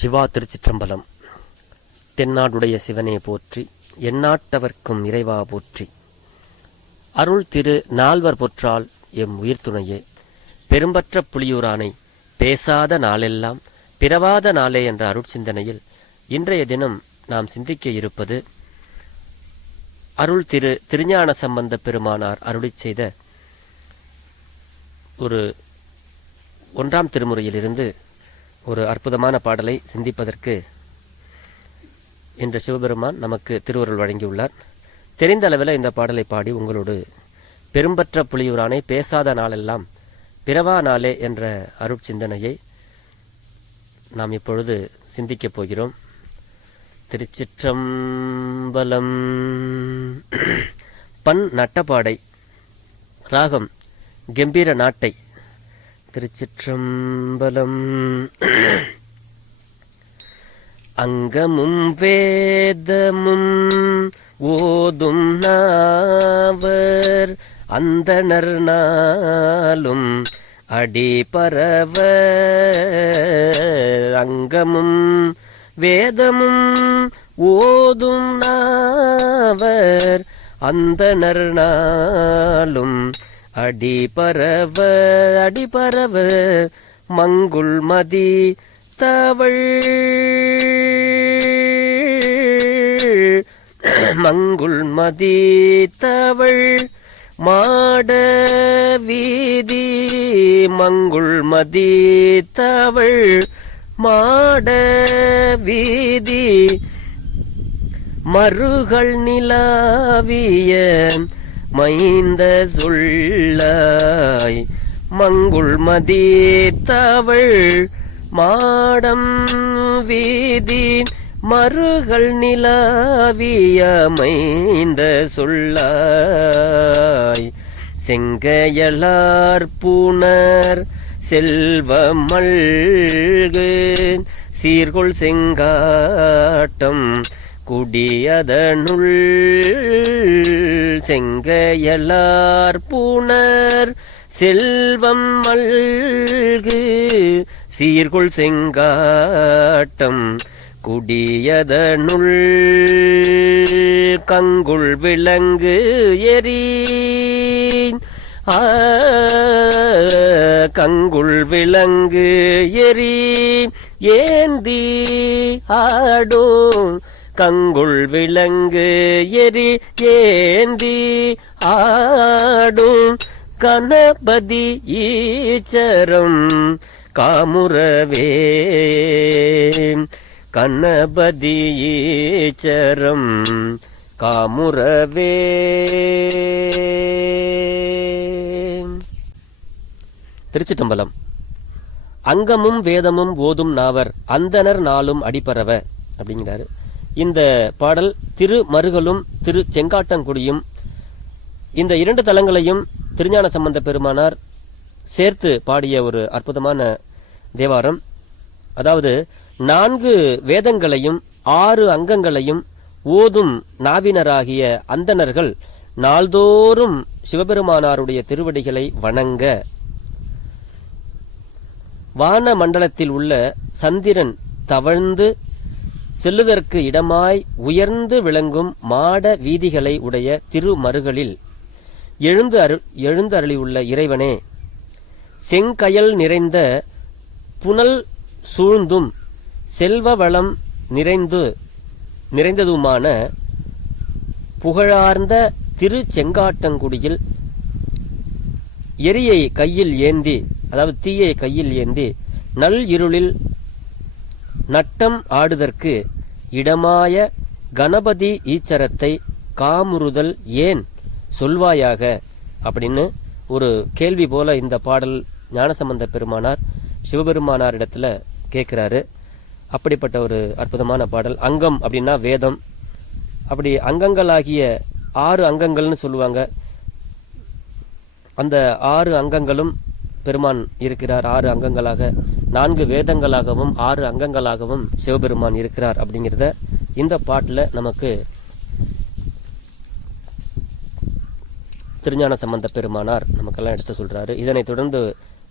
சிவா திருச்சிற்றம்பலம். தென்னாடுடைய சிவனே போற்றி, எந்நாட்டவர்க்கும் இறைவா போற்றி. அருள் திரு நால்வர் பொற்றால் எம் உயிர் துணையே, பெரும்பற்ற புலியூரானை பேசாத நாளெல்லாம் பிறவாத நாளே என்ற அருட்சிந்தனையில் இன்றைய தினம் நாம் சிந்திக்க இருப்பது அருள் திரு திருஞான சம்பந்த பெருமானார் அருளிச் செய்த ஒரு 1ஆம் திருமுறையிலிருந்து ஒரு அற்புதமான பாடலை சிந்திப்பதற்கு இன்று சிவபெருமான் நமக்கு திருவருள் வழங்கியுள்ளார். தெரிந்த அளவில் இந்த பாடலை பாடி உங்களோடு பெரும்பற்ற புலியூரானை பேசாத நாளெல்லாம் பிறவா நாளே என்ற அருட்சிந்தனையை நாம் இப்பொழுது சிந்திக்கப் போகிறோம். திருச்சிற்றம்பலம். பண் நட்டப்பாடை, ராகம் கம்பீர நாட்டை. திருச்சிற்றம்பலம். அங்கமும் வேதமும் ஓதும் நாவர் அந்தணர் நாளும் அடிபரவ. அங்கமும் வேதமும் ஓதும் நாவர் அந்தணர் நாளும் அடிபரவ. அடிபரவ மங்குள் மதி தவள் மங்குள் மதி தவள் மாட வீதி. மங்குள் மதி தவள் மாட வீதி மருகள் நிலாவிய மைந்த சொல்லாய். மங்குள் மதி தவள் மாடம் வீதி மருகள் நிலாவிய மைந்த சொல்லாய். செங்கையலார் பூணர் செல்வ மல்கு சீர்கொள் செங்காட்டம் குடியதனுள். செங்கையலார் பூணர் செல்வம் மல்கு சீர்கொள் செங்காட்டம் குடியதனுள். கங்குள் விலங்கு எரி கங்குள் விலங்கு எரி ஏந்தி ஆடும். கங்குள் விலங்கு எரி ஏந்தி ஆடும் கணபதி ஈச்சரம் காமுரவே. கணபதி ஈச்சரம் காமுரவே. திருச்சிற்றம்பலம். அங்கமும் வேதமும் ஓதும் நாவர் அந்தணர் நாளும் அடிபரவ அப்படிங்கிறாரு. இந்த பாடல் திரு மருகலும் திரு செங்காட்டங்குடியும் இந்த 2 தலங்களையும் திருஞான சம்பந்த பெருமானார் சேர்த்து பாடிய ஒரு அற்புதமான தேவாரம். அதாவது 4 வேதங்களையும் 6 அங்கங்களையும் ஓதும் நாவினராகிய அந்தணர்கள் நாள்தோறும் சிவபெருமானாருடைய திருவடிகளை வணங்க வான மண்டலத்தில் உள்ள சந்திரன் தவழ்ந்து செல்லுதற்கு இடமாய் உயர்ந்து விளங்கும் மாட வீதிகளை உடைய திருமருகளில் எழுந்தருளியுள்ள இறைவனே, செங்கயல் நிறைந்த புனல் சூழ்ந்தும் செல்வ வளம் நிறைந்ததுமான புகழார்ந்த திரு செங்காட்டங்குடியில் எரியை கையில் ஏந்தி, அதாவது தீயை கையில் ஏந்தி நல் இருளில் நட்டம் ஆடுதற்கு இடமாய கணபதி ஈச்சரத்தை காமுறுதல் ஏன் சொல்வாயாக அப்படின்னு ஒரு கேள்வி போல இந்த பாடல் ஞானசம்பந்த பெருமானார் சிவபெருமானார் இடத்துல கேட்கிறாரு. அப்படிப்பட்ட ஒரு அற்புதமான பாடல். அங்கம் அப்படின்னா வேதம். அப்படி அங்கங்களாகிய 6 அங்கங்கள்னு சொல்லுவாங்க. அந்த 6 அங்கங்களும் பெருமான் இருக்கிறார். 6 அங்கங்களாக, 4 வேதங்களாகவும் 6 அங்கங்களாகவும் சிவபெருமான் இருக்கிறார் அப்படிங்கிறத இந்த பாட்டில் நமக்கு திருஞான சம்பந்த பெருமானார் நமக்கெல்லாம் எடுத்து சொல்றாரு. இதனைத் தொடர்ந்து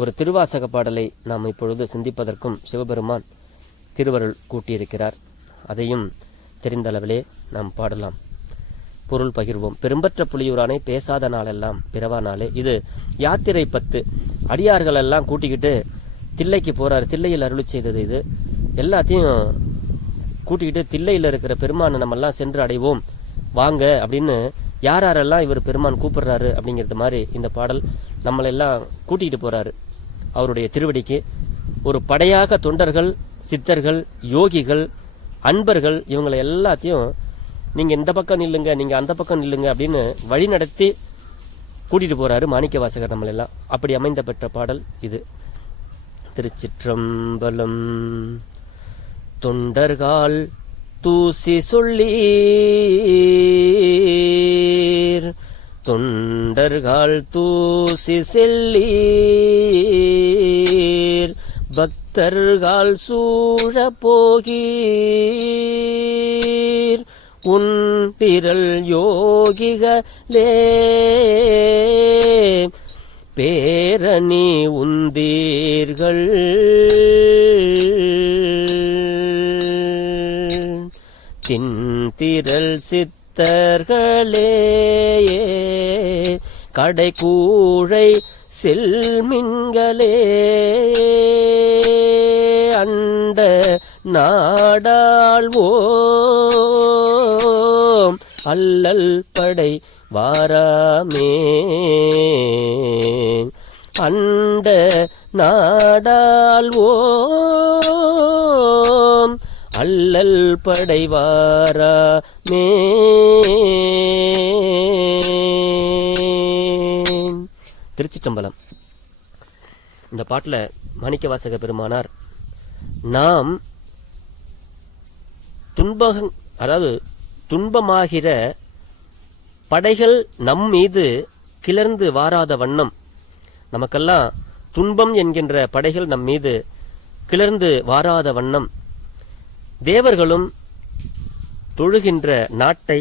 ஒரு திருவாசக பாடலை நாம் இப்பொழுது சிந்திப்பதற்கும் சிவபெருமான் திருவருள் கூட்டியிருக்கிறார். அதையும் தெரிந்த அளவிலே நாம் பாடலாம், பொருள் பகிர்வோம். பெரும்பற்ற புலியூரானை பேசாத நாளெல்லாம் பிறவா நாளே. இது யாத்திரை 10. அடியார்கள் எல்லாம் கூட்டிக்கிட்டு தில்லைக்கு போறாரு. தில்லையில் அருளி செய்தது இது. எல்லாத்தையும் கூட்டிக்கிட்டு தில்லையில் இருக்கிற பெருமானை நம்மெல்லாம் சென்று அடைவோம் வாங்க அப்படின்னு யாரெல்லாம் இவர் பெருமான் கூப்பிடுறாரு அப்படிங்கிறது மாதிரி இந்த பாடல் நம்மளெல்லாம் கூட்டிகிட்டு போறாரு அவருடைய திருவடிக்கு. ஒரு படையாக தொண்டர்கள், சித்தர்கள், யோகிகள், அன்பர்கள் இவங்களை எல்லாத்தையும் நீங்க இந்த பக்கம் நில்லுங்க, நீங்க அந்த பக்கம் நில்லுங்க அப்படின்னு வழி நடத்தி கூட்டிட்டு போறாரு மாணிக்க வாசகர் நம்மளெல்லாம். அப்படி அமைந்த பெற்ற பாடல் இது. திருச்சிற்றம்பலம். தொண்டர்கள் தூசி சொல்லீர், தொண்டர்கள் தூசி செல்லீர், பக்தர்கள் சூழ போகீர், உன்பிரல் யோகிகளே பேரணி உந்தீர்கள், தின்திரள் சித்தர்களே கடைக்கூழை செல்மின்களே, அண்ட நாடாள்வோம் அல்லல் படை வாராமே, அண்ட நாடாள்வோம் அல்லல் படைவாராமே. திருச்சிற்றம்பலம். இந்த பாட்டுல மாணிக்கவாசக பெருமானார் நாம் துன்பமாகிற படைகள் நம் மீது கிளர்ந்து வாராத வண்ணம், நமக்கெல்லாம் துன்பம் என்கின்ற படைகள் நம் மீது கிளர்ந்து வாராத வண்ணம் தேவர்களும் தொழுகின்ற நாட்டை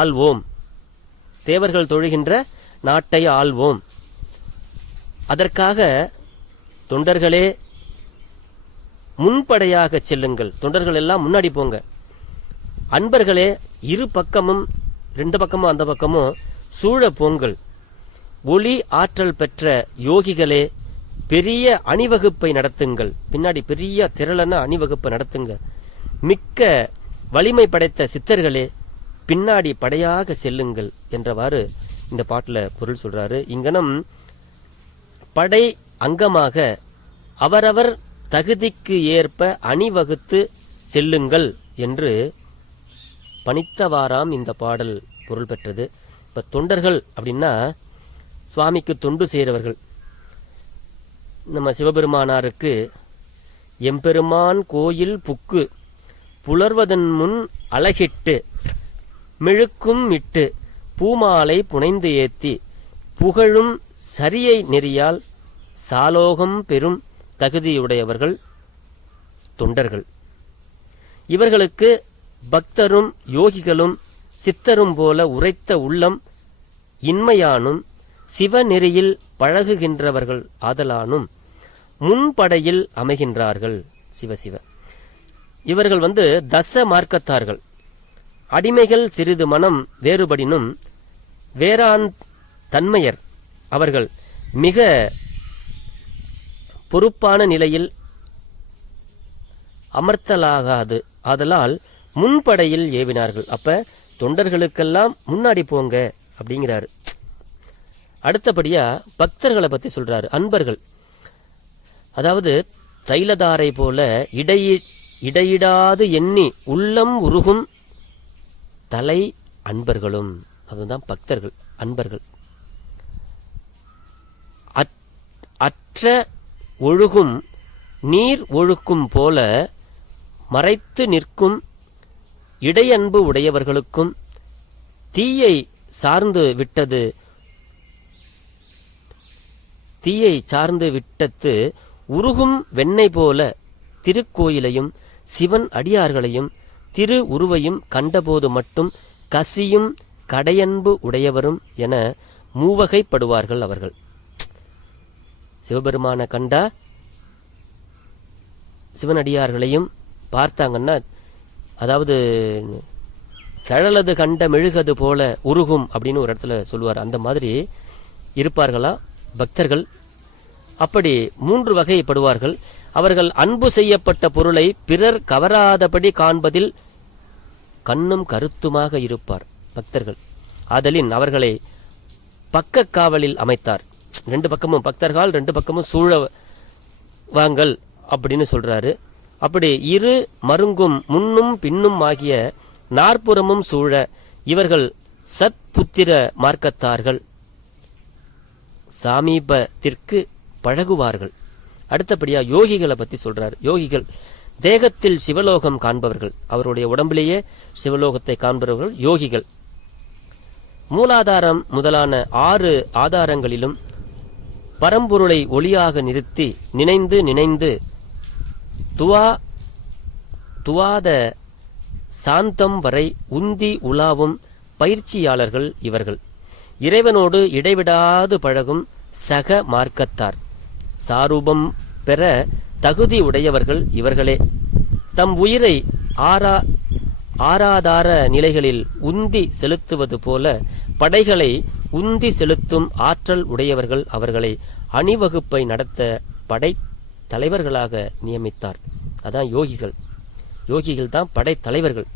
ஆள்வோம், தேவர்கள் தொழுகின்ற நாட்டை ஆள்வோம். அதற்காக தொண்டர்களே முன்படையாக செல்லுங்கள், தொண்டர்கள் எல்லாம் முன்னாடி போங்க. அன்பர்களே இரு பக்கமும், 2 பக்கமும் அந்த பக்கமும் சூழ போங்கள். ஒளி ஆற்றல் பெற்ற யோகிகளே பெரிய அணிவகுப்பை நடத்துங்கள், பின்னாடி பெரிய திரளான அணிவகுப்பை நடத்துங்க. மிக்க வலிமை படைத்த சித்தர்களே பின்னாடி படையாக செல்லுங்கள் என்றவாறு இந்த பாட்டுல பொருள் சொல்றாரு. இங்கனம் படை அங்கமாக அவரவர் தகுதிக்கு ஏற்ப அணிவகுத்து செல்லுங்கள் என்று பணித்தவாறாம் இந்த பாடல் பொருள் பெற்றது. இப்ப தொண்டர்கள் அப்படின்னா சுவாமிக்கு தொண்டு செய்கிறவர்கள். நம்ம சிவபெருமானாருக்கு எம்பெருமான் கோயில் புக்கு புலர்வதன் முன் அழகிட்டு மிழுக்கும் இட்டு பூமாலை புனைந்து ஏத்தி புகழும் சரியை நெறியால் சாலோகம் பெறும் தகுதியுடையவர்கள் தொண்டர்கள். இவர்களுக்கு பக்தரும் யோகிகளும் சித்தரும் போல உரைத்த உள்ளம் இன்மையானும் சிவநெறியில் பழகுகின்றவர்கள் ஆதலானும் முன்படையில் அமைகின்றார்கள். சிவசிவ. இவர்கள் தச மார்க்கத்தார்கள். அடிமைகள் சிறிது மனம் வேறுபடினும் வேறான் தன்மையர். அவர்கள் மிக பொறுப்பான நிலையில் அமர்த்தலாகாது. ஆதலால் முன்படையில் ஏவினார்கள். அப்ப தொண்டர்களுக்கெல்லாம் முன்னாடி போங்க அப்படிங்கிறாரு. அடுத்தபடியா பக்தர்களை பத்தி சொல்றாரு. அன்பர்கள், அதாவது தைலதாரை போல இடையிடாது எண்ணி உள்ளம் உருகும் தலை அன்பர்களும். அதுதான் பக்தர்கள், அன்பர்கள். அற்ற ஒழுகும் நீர் ஒழுக்கும் போல மறைத்து நிற்கும் இடையன்பு உடையவர்களுக்கும் தீயை சார்ந்து விட்டத்து உருகும் வெண்ணெய் போல திருக்கோயிலையும் சிவன் அடியார்களையும் திரு உருவையும் கண்டபோது மட்டும் கசியும் கடையன்பு உடையவரும் என மூவகைப்படுவார்கள் அவர்கள். சிவபெருமான கண்டா சிவனடியார்களையும் பார்த்தாங்கன்னா, அதாவது தழலது கண்ட மெழுகது போல உருகும் அப்படின்னு ஒரு இடத்துல சொல்லுவார். அந்த மாதிரி இருப்பார்களா பக்தர்கள். அப்படி 3 வகைப்படுவார்கள். அவர்கள் அன்பு செய்யப்பட்ட பொருளை பிறர் கவராதபடி காண்பதில் கண்ணும் கருத்துமாக இருப்பார் பக்தர்கள். ஆதலின் அவர்களை பக்க காவலில் அமைத்தார். 2 பக்கமும் பக்தர்கள் 2 பக்கமும் சூழ வாங்கல் அப்படின்னு சொல்றாரு. அப்படி இரு மருங்கும் முன்னும் பின்னும் ஆகிய 4புறமும் சூழ இவர்கள் சத்புத்திர மார்க்கத்தார்கள், சாமீபத்திற்கு பழகுவார்கள். அடுத்தபடியா யோகிகளை பத்தி சொல்றார். யோகிகள் தேகத்தில் சிவலோகம் காண்பவர்கள், அவருடைய உடம்பிலேயே சிவலோகத்தை காண்பவர்கள் யோகிகள். மூலாதாரம் முதலான 6 ஆதாரங்களிலும் பரம்பொருளை ஒளியாக நிறுத்தி நினைந்து நினைந்து துவாத சாந்தம் வரை உந்தி உலாவும் பயிற்சியாளர்கள் இவர்கள். இறைவனோடு இடைவிடாது பழகும் சக மார்க்கத்தார், சாரூபம் பெற தகுதி உடையவர்கள் இவர்களே. தம் உயிரை ஆராதார நிலைகளில் உந்தி செலுத்துவது போல படைகளை உந்தி செலுத்தும் ஆற்றல் உடையவர்கள் அவர்களை அணிவகுப்பை நடத்த படை தலைவர்களாக நியமித்தார். அதான் யோகிகள். யோகிகள் தான் படை தலைவர்கள்.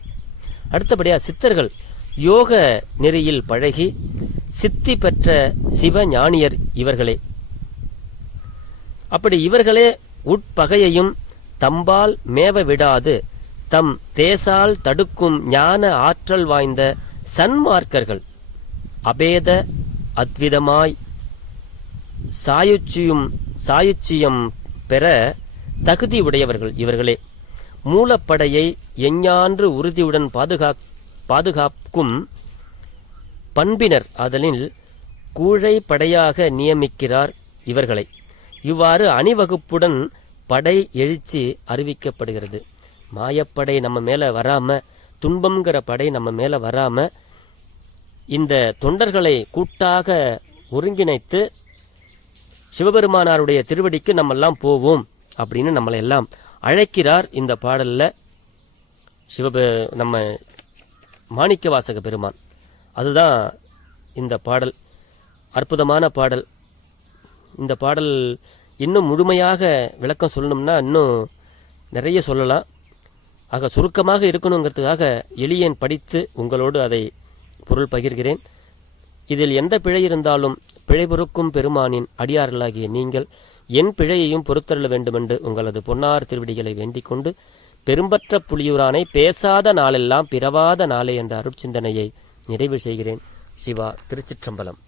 அடுத்தபடியா சித்தர்கள் யோக நெறியில் பழகி சித்தி பெற்ற சிவ ஞானியர் இவர்களே. அப்படி இவர்களே உட்பகையையும் தம்பால் மேவ விடாது தம் தேசால் தடுக்கும் ஞான ஆற்றல் வாய்ந்த சன்மார்க்கர்கள். அபேத அத்விதமாய் சாயுச்சியம் பெற தகுதி உடையவர்கள் இவர்களே. மூலப்படையை எஞ்ஞான்று உறுதியுடன் பாதுகாக்கும் பண்பினர் ஆதலில் கூழை படையாக நியமிக்கிறார் இவர்களை. இவ்வாறு அணிவகுப்புடன் படை எழுச்சி அறிவிக்கப்படுகிறது. மாயப்படை நம்ம மேல வராம, துன்பம்ங்கிற படை நம்ம மேல வராம, இந்த தொண்டர்களை கூட்டாக ஒருங்கிணைத்து சிவபெருமானாருடைய திருவடிக்கு நம்ம எல்லாம் போவோம் அப்படின்னு நம்மளை எல்லாம் அழைக்கிறார் இந்த பாடல்ல நம்ம மாணிக்க வாசக பெருமான். அதுதான் இந்த பாடல். அற்புதமான பாடல். இந்த பாடல் இன்னும் முழுமையாக விளக்கம் சொல்லணும்னா இன்னும் நிறைய சொல்லலாம். ஆக சுருக்கமாக இருக்கணுங்கிறதுக்காக எளியேன் படித்து உங்களோடு அதை பொருள் பகிர்கிறேன். இதில் எந்த பிழை இருந்தாலும் பிழை பொறுக்கும் பெருமானின் அடியார்களாகிய நீங்கள் என் பிழையையும் பொறுத்தருள வேண்டுமென்று உங்களது பொன்னார் திருவடிகளை வேண்டிக் கொண்டு, பெரும்பற்ற புலியூரானை பேசாத நாளெல்லாம் பிறவாத நாளே என்ற அருட்சிந்தனையை நிறைவு செய்கிறேன். சிவா. திருச்சிற்றம்பலம்.